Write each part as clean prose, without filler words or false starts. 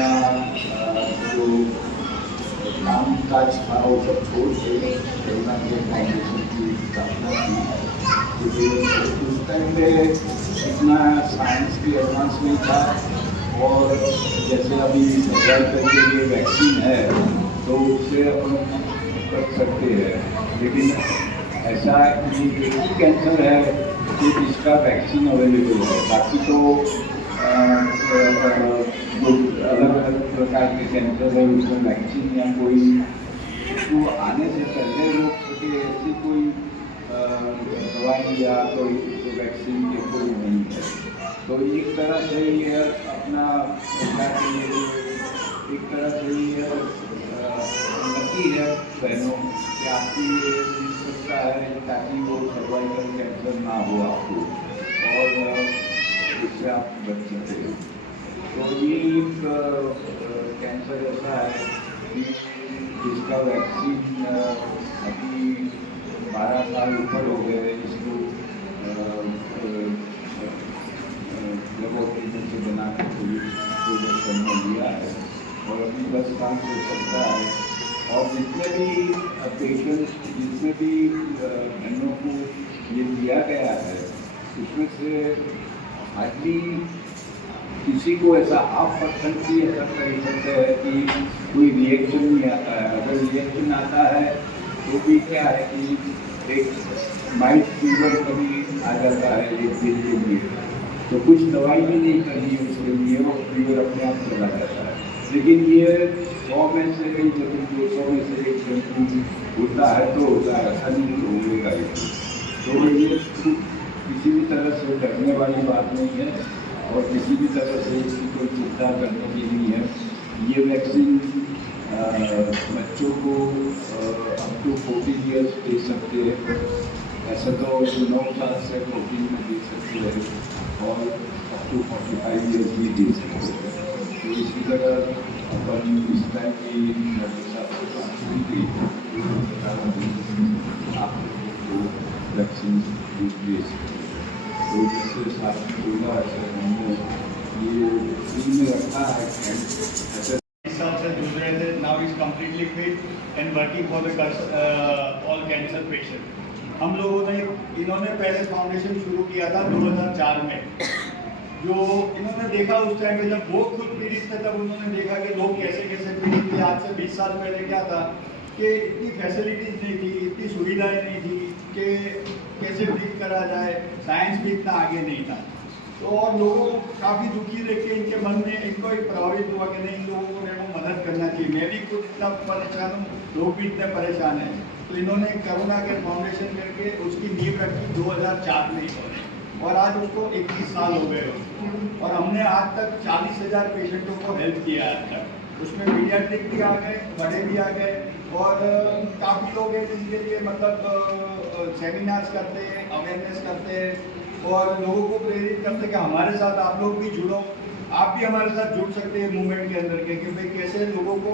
अपना जो काम काज था वो सब छोड़ के करुणा के फाउंडेशन की स्थापना की। क्योंकि उस टाइम पे इतना साइंस भी एडवांस नहीं था, और जैसे अभी सर्वाइकल के लिए वैक्सीन है तो उससे अपन कर सकते हैं, लेकिन ऐसा ये एक ही कैंसर है कि जिसका वैक्सीन अवेलेबल है। बाकी तो जो अलग अलग प्रकार के कैंसर है उसमें वैक्सीन या कोई तो आने से पहले लोग के ऐसी कोई दवाई या कोई वैक्सीन के कोई नहीं है। तो एक तरह से ये अपना एक तरह से ये उन्नति है बहनों कि आपकी ये मिल सकता है ताकि वो सर्वाइकल कैंसर ना हो आपको, और इससे आप बच सकते हैं। तो ये एक कैंसर ऐसा है कि जिसका वैक्सीन अभी 12 साल ऊपर हो गए इसको लेबोरेटरी से बना के प्रोडक्शन में लिया है, और अभी 10 साल से चलता है। और जितने भी पेशेंट्स, जितने भी बहनों को ये दिया गया है उसमें से हार्डली किसी को ऐसा 1% भी ऐसा प्रतिशत है कि कोई रिएक्शन नहीं आता है। अगर रिएक्शन आता है तो भी क्या है कि एक माइल्ड फीवर कभी आ जाता है एक दिन के लिए, तो कुछ दवाई भी नहीं करनी है उसके लिए, वो फीवर अपने आप चला जाता है। लेकिन ये 100 में से कहीं जब 200 में से एक जंतु होता है तो होता है, ऐसा नहीं होगा। तो ये किसी भी तरह से डरने वाली बात नहीं है, और किसी भी तरह से इसकी कोई चिंता करने की नहीं है। ये वैक्सीन बच्चों को अप टू 14 ईयर्स दे सकते हैं, ऐसा तो 9 साल से 14 में दे सकते हैं, और अप टू 45 ईयर्स भी दे सकते हैं। तो इसी तरह अपन इस टाइम की आपको वैक्सीन दे सकते हैं। तो जैसे साथ बोला ऐसे हमने ये फ्री में रखा है ऐसे हिसाब से जुड़ रहे थे। Now is completely fit and working for the all cancer patient. हम लोगों ने इन्होंने पहले फाउंडेशन शुरू किया था 2004 में। जो इन्होंने देखा उस टाइम पे जब वो खुद पीड़ित थे, तब उन्होंने देखा कि लोग कैसे कैसे पीड़ित थे। आज से 20 साल पहले क्या था कि इतनी फैसिलिटीज़ नहीं थी, इतनी सुविधाएं नहीं थी कि कैसे ट्रीट करा जाए, साइंस भी इतना आगे नहीं था। तो और लोगों को काफ़ी दुखी देख के इनके मन में इनको एक प्रभावित हुआ कि नहीं, इन लोगों को मेरे को मदद करना चाहिए। मैं भी खुद इतना परेशान हूँ, लोग भी इतने परेशान हैं। तो इन्होंने करुणा के फाउंडेशन करके उसकी नींव रखी 2004 में इन्होंने, और आज उसको 21 साल हो गए, और हमने आज तक 40,000 पेशेंटों को हेल्प किया है आज तक। उसमें पीडियाट्रिक भी आ गए, बड़े भी आ गए, और काफ़ी लोग हैं जिनके लिए मतलब सेमिनार्स करते हैं, अवेयरनेस करते हैं, और लोगों को प्रेरित करते हैं कि हमारे साथ आप लोग भी जुड़ो, आप भी हमारे साथ जुड़ सकते हैं मूवमेंट के अंदर के, कि भाई कैसे लोगों को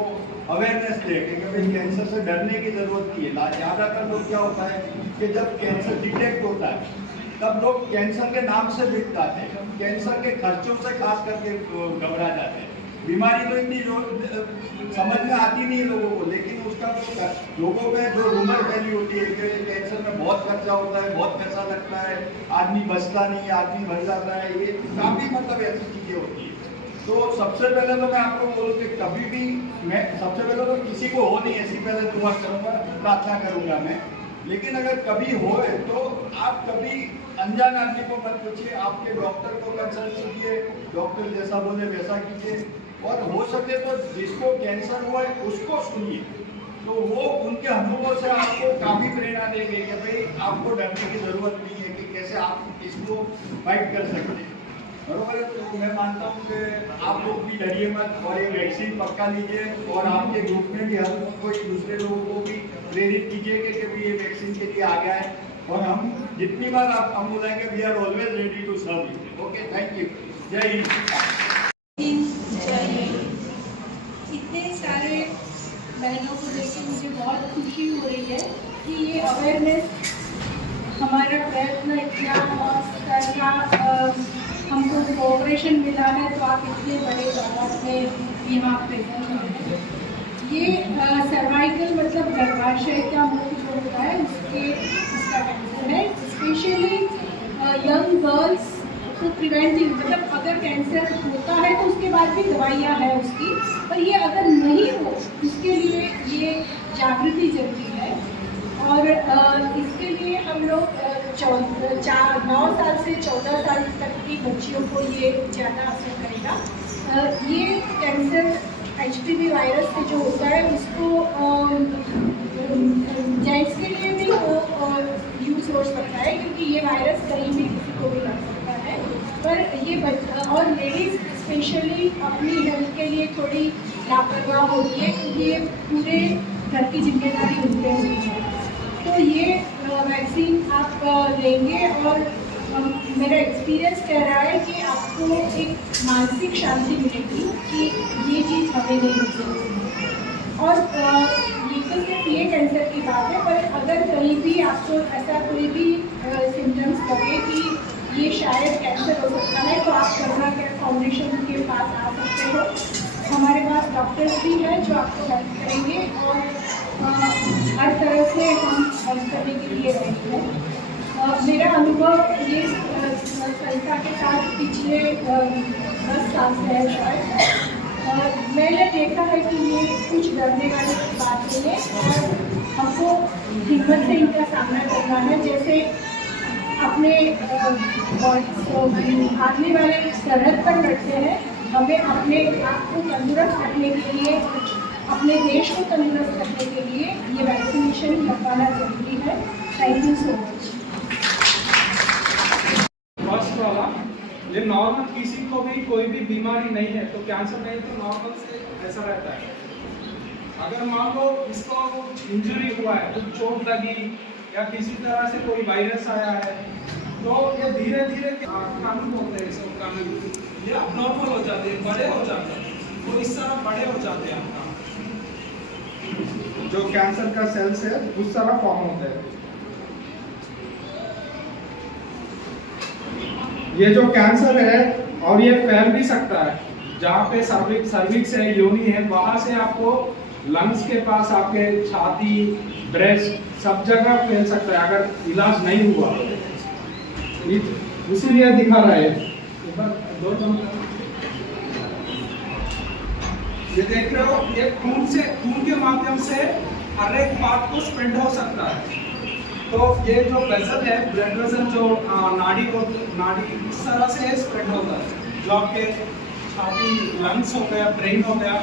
अवेयरनेस दे कि भाई कैंसर से डरने की ज़रूरत नहीं है। ज़्यादातर लोग क्या होता है कि जब कैंसर डिटेक्ट होता है तब लोग कैंसर के नाम से बिक जाते हैं, कैंसर के खर्चों से खास करके घबरा जाते हैं। बीमारी तो इतनी समझ में आती नहीं है लोगों को, लेकिन उसका लोगों में जो रूमर फैली होती है कि कैंसर में बहुत खर्चा होता है, बहुत पैसा लगता है, आदमी बचता नहीं है, आदमी मर जाता है, ये काफ़ी मतलब ऐसी चीज़ें होती है। तो सबसे पहले तो मैं आपको बोलूँ कि कभी भी मैं सबसे पहले तो किसी को हो नहीं ऐसी पहले दुआ करूँगा, प्रार्थना करूँगा मैं। लेकिन अगर कभी होए तो आप कभी अनजान आदमी को मत पूछिए, आपके डॉक्टर को कंसल्ट कीजिए, डॉक्टर जैसा बोले वैसा कीजिए, और हो सके तो जिसको कैंसर हुआ है उसको सुनिए, तो वो उनके अनुभवों से आपको काफ़ी प्रेरणा देंगे कि भाई आपको डरने की ज़रूरत नहीं है, कि कैसे आप इसको फाइट कर सकते हैं। बरोबर है। तो मैं मानता हूँ कि आप लोग भी डरिए मत, और ये वैक्सीन पक्का लीजिए, और आपके ग्रुप में भी हर कोई दूसरे लोगों को भी प्रेरित कीजिए कि भी ये वैक्सीन के लिए आ गया है, और हम जितनी बार आप हम बुलाएंगे we are always ready to serve you. Okay, thank you. जय हिंद। इतने सारे बहनों को देख के मुझे बहुत खुशी हो रही है कि ये अवेयरनेस हमारा प्रयत्न इतना करना हमको कोऑपरेशन मिला है, तो आप इतने बड़े तादाद में यहाँ प्रेजेंट हैं। ये सर्वाइकल मतलब गर्भाशय का मुख जो होता है उसका कैंसर है। स्पेशली यंग गर्ल्स को प्रिवेंटिव, मतलब अगर कैंसर होता है तो उसके बाद भी दवाइयाँ हैं उसकी, पर ये अगर नहीं हो उसके लिए ये जागृति जरूरी है। और इसके लिए हम लोग 9 साल से 14 साल तक की बच्चियों को ये ज़्यादा असर करेगा। ये कैंसर HPV वायरस से जो होता है उसको जेंट्स के लिए भी यूज़ हो सकता है, क्योंकि ये वायरस कहीं भी किसी को भी लग सकता है। पर ये और लेडीज़ स्पेशली अपनी हेल्थ के लिए थोड़ी लापरवाह होती है, क्योंकि ये पूरे घर की जिम्मेदारी उन पर होती है। तो ये वैक्सीन आप लेंगे और मेरा एक्सपीरियंस कह रहा है कि आपको एक मानसिक शांति मिलेगी कि ये चीज़ हमें नहीं हो सकती। और ये तो सिर्फ ये कैंसर की बात है, पर अगर कहीं भी आपको ऐसा कोई भी सिम्टम्स लगे कि ये शायद कैंसर हो सकता है, तो आप करुणा केयर फाउंडेशन के पास आ सकते हो। हमारे पास डॉक्टर्स भी हैं जो आपको हेल्प करेंगे और हर तरह से हम हेल्प करने के लिए रेडी हैं। मेरा अनुभव ये संस्था के साथ पिछले 10 साल से है शायद। मैंने देखा है कि ये कुछ डरने वाली बात नहीं है और हमको हिम्मत से इनका सामना करना है। जैसे अपने आने वाले सरहद पर लड़ते हैं, हमें अपने आप को तंदुरुस्त रखने के लिए, अपने देश को तंदुरुस्त रखने के लिए ये वैक्सीनेशन लगवाना जरूरी है। Thank you so much. First वाला, ये नॉर्मल किसी को भी कोई भी बीमारी नहीं है तो कैंसर नहीं तो नॉर्मल से ऐसा रहता है। अगर मान लो इसको इंजरी हुआ है, कुछ चोट लगी या किसी तरह से कोई वायरस आया है, तो ये धीरे धीरे कानून बोलते हैं इसको, कानून ये अबनॉर्मल हो जाते हैं, बड़े हो जाते हैं। तो इस तरह बड़े हो जाते हैं आपका जो कैंसर का सेल्स है, उस तरह फॉर्म होता है। ये जो कैंसर है और ये फैल भी सकता है, जहाँ पे सर्विक्स है, योनि है, वहां से आपको लंग्स के पास, आपके छाती, ब्रेस्ट सब जगह फैल सकता है अगर इलाज नहीं हुआ। इसीलिए दिखा रहा है। ये देख रहे हो, ये खून के माध्यम से हर एक पार्ट को स्प्रेड हो सकता है। तो ये जो वेसल है, ब्लड वेसल, जो नाड़ी इस तरह से स्प्रेड होता है। जो आपके छाती, लंग्स हो गया, ब्रेन हो गया,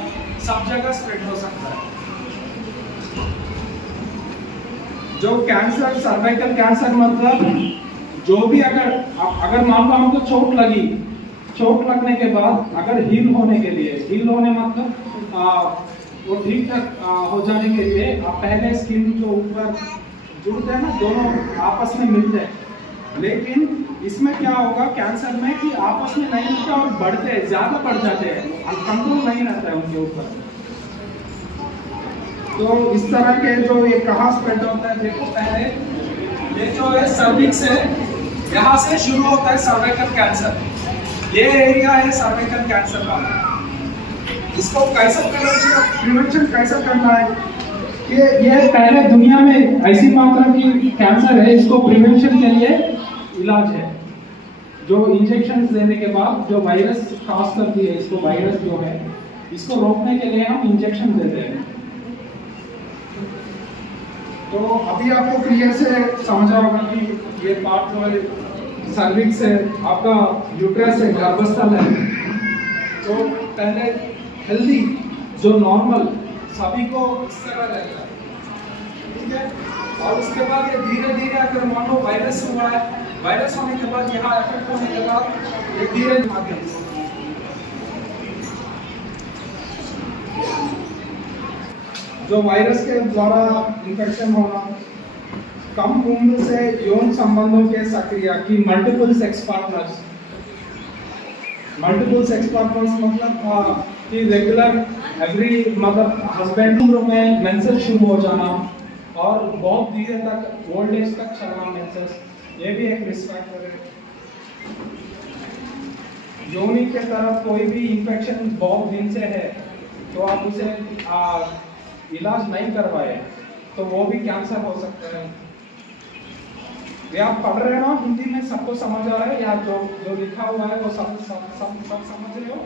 सब जगह स्प्रेड हो सकता है। जो कैंसर, सर्वाइकल कैंसर मतलब जो भी अगर मान लो हमको चोट लगी, चोट लगने के बाद अगर हील होने मतलब वो ठीक ठाक हो जाने के लिए आप पहले स्किन जो ऊपर जुड़ते हैं ना, दोनों आपस में मिलते हैं। लेकिन इसमें क्या होगा कैंसर में कि आपस में नहीं मिलते और बढ़ते हैं, ज्यादा बढ़ जाते हैं, कंट्रोल नहीं रहता है उनके ऊपर। तो इस तरह के जो ये कहाँ स्प्रेड होता है, देखो पहले ये जो है सर्विक्स है, यहाँ से शुरू होता है सर्वाइकल कैंसर। ये एरिया है सर्वाइकल कैंसर का। इसको कैसे प्रिवेंशन कैसे करना है, ये पहले दुनिया में ऐसी मात्रा की कैंसर है, इसको प्रिवेंशन के लिए इलाज है। जो इंजेक्शन देने के बाद जो वायरस क्रॉस करती है, इसको वायरस जो है इसको रोकने के लिए हम इंजेक्शन देते हैं। तो अभी आपको क्लियर से समझा होगा कि ये पार्ट जो है सर्विक्स है, आपका यूट्रस है, गर्भस्थल है। तो पहले हेल्दी जो नॉर्मल सभी को इस तरह रहता है, ठीक है। और उसके बाद ये धीरे धीरे अगर मान लो वायरस हुआ है, वायरस होने के बाद यहाँ इफेक्ट होने के बाद ये धीरे माध्यम से जो वायरस के द्वारा इन्फेक्शन होना, कम उम्र से यौन संबंधों के सक्रिय की मल्टीपल सेक्स पार्टनर्स मतलब कि रेगुलर एवरी मतलब हस्बैंड उम्र में मेंसेस शुरू हो जाना और बहुत धीरे तक ओल्ड एज तक चलना मेंसेस, ये भी एक रिस्क फैक्टर है। योनि के तरफ कोई भी इंफेक्शन बहुत दिन से है तो आप उसे इलाज नहीं करवाए तो वो भी कैंसर हो सकता है। ये आप पढ़ रहे हो ना हिंदी में, सबको समझ आ रहा है या जो जो लिखा हुआ है वो सब समझ रहे हो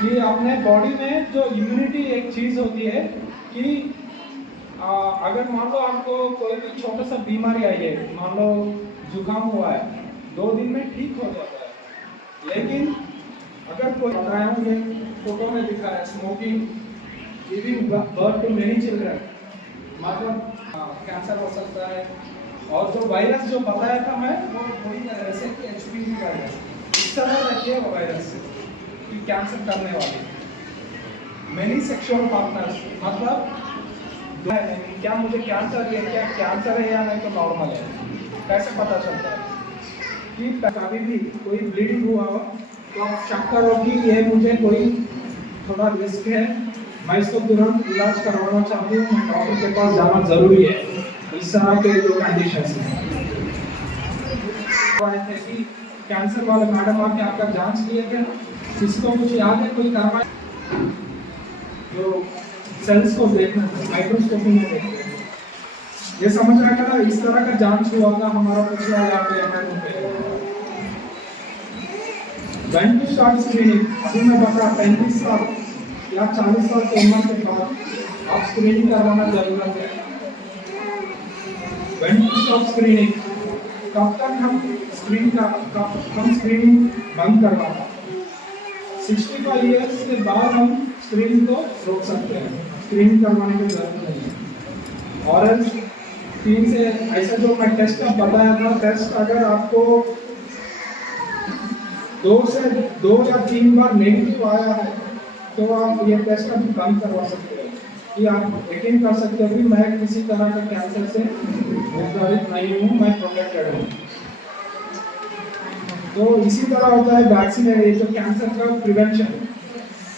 कि अपने बॉडी में जो इम्यूनिटी एक चीज होती है कि अगर मान लो आपको कोई भी छोटा सा बीमारी आई है, मान लो जुकाम हुआ है, 2 दिन में ठीक हो जाता है। लेकिन अगर कोई बताया हूँ, ये फोटो में दिखा है smoking giving birth to many children, मतलब कैंसर हो सकता है। और जो वायरस जो बताया था मैं वो वही तरह से कि एचपीवी वायरस, इस तरह रखिए वो वायरस कि कैंसर करने वाली। मेनी सेक्सुअल पार्टनर्स, मतलब क्या मुझे कैंसर है, क्या कैंसर है या नहीं तो नॉर्मल है, कैसे पता चलता है कि कभी भी कोई ब्लीडिंग हुआ हो तो आप शक करो कि ये मुझे कोई थोड़ा रिस्क है, मैं इसको तुरंत इलाज करवाना चाहती हूँ, मैं डॉक्टर के पास जाना जरूरी है। इस तरह के जो कंडीशन है कि कैंसर वाले मैडम आके आपका जांच किए थे, किसको कुछ याद है कोई करवाए? जो सेल्स को देखना माइक्रोस्कोपी में देखते हैं, ये समझ रहा है ना, इस तरह का जांच हुआ था हमारा पिछला यहाँ पे। When to start screening? अभी मैं बता 35 साल या 40 साल की उम्र के बाद आप स्क्रीनिंग करवाना जरूरत है। When to stop screening? कब तक हम स्क्रीनिंग बंद करवाना? 65 इयर्स के बाद हम स्क्रीनिंग को रोक सकते हैं, स्क्रीनिंग करवाने की जरूरत नहीं है। और 3 से ऐसा जो मैं टेस्ट का बताया था, टेस्ट अगर आपको 2 या 3 बार नेगेटिव आया है तो आप ये टेस्ट अभी बंद करवा सकते हैं कि आप यकीन कर सकते हो कि मैं किसी तरह का कैंसर से निर्धारित नहीं हूँ, मैं प्रोटेक्टेड हूँ। तो इसी तरह होता है वैक्सीनेशन, जो कैंसर का प्रिवेंशन।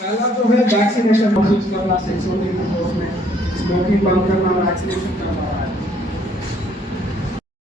पहला जो है वैक्सीनेशन, महसूस करना, सेक्सुअल इंटरकोर्स में स्मोकिंग बंद करना, वैक्सीनेशन करना।